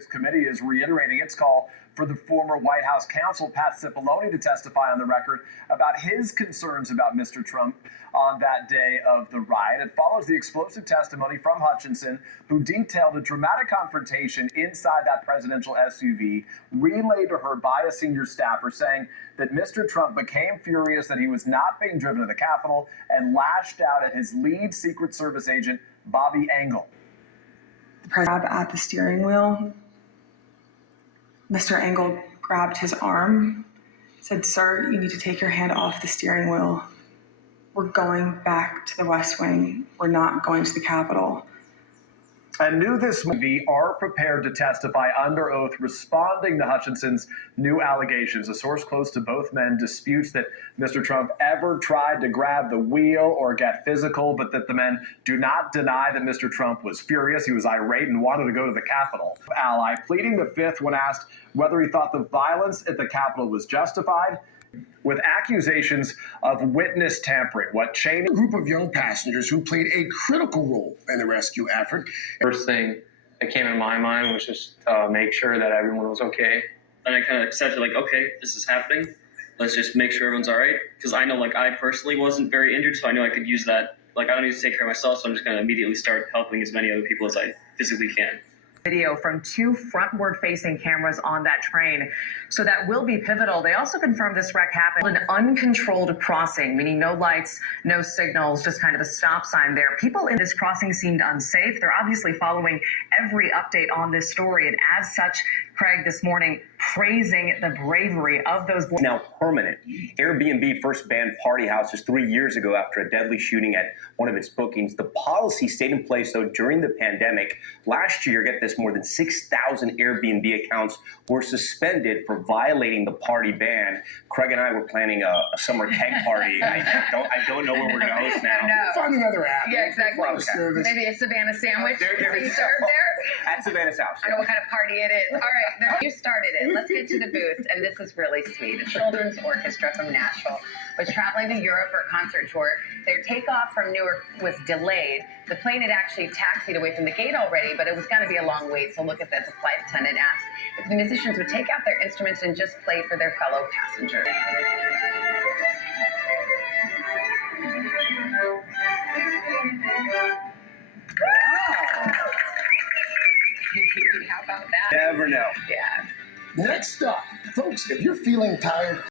This committee is reiterating its call for the former White House counsel, Pat Cipollone, to testify on the record about his concerns about Mr. Trump on that day of the riot. It follows the explosive testimony from Hutchinson, who detailed a dramatic confrontation inside that presidential SUV, relayed to her by a senior staffer, saying that Mr. Trump became furious that he was not being driven to the Capitol and lashed out at his lead Secret Service agent, Bobby Engel. The president grabbed at the steering wheel. Mr. Engel grabbed his arm, said, "Sir, you need to take your hand off the steering wheel. We're going back to the West Wing. We're not going to the Capitol." And New This Movie are prepared to testify under oath responding to Hutchinson's new allegations. A source close to both men disputes that Mr. Trump ever tried to grab the wheel or get physical, but that the men do not deny that Mr. Trump was furious. He was irate and wanted to go to the Capitol. Ally pleading the fifth when asked whether he thought the violence at the Capitol was justified, with accusations of witness tampering. What Cheney? A group of young passengers who played a critical role in the rescue effort. First thing that came in my mind was just make sure that everyone was okay. And I kind of accepted, like, okay, this is happening. Let's just make sure everyone's all right. Because I know, like, I personally wasn't very injured, so I knew I could use that. Like, I don't need to take care of myself, so I'm just going to immediately start helping as many other people as I physically can. Video from two frontward-facing cameras on that train. So that will be pivotal. They also confirmed this wreck happened an uncontrolled crossing, meaning no lights, no signals, just kind of a stop sign there. People in this crossing seemed unsafe. They're obviously following every update on this story. And as such, Craig this morning praising the bravery of those boys. Now permanent. Airbnb first banned party houses 3 years ago after a deadly shooting at one of its bookings. The policy stayed in place, though, during the pandemic. Last year, get this, more than 6,000 Airbnb accounts were suspended for violating the party ban. Craig and I were planning a summer keg party. I don't know where we're going to host now. Find another app. Yeah, exactly. Service. Maybe a Savannah sandwich There you serve there. At Savannah's house. I know what kind of party it is. All right, there, you started it. Let's get to the booth, and this is really sweet. A children's orchestra from Nashville was traveling to Europe for a concert tour. Their takeoff from Newark was delayed. The plane had actually taxied away from the gate already, but it was going to be a long wait. So look at this. A flight attendant asked if the musicians would take out their instruments and just play for their fellow passengers. How about that? Never know. Yeah. Next up, folks, if you're feeling tired,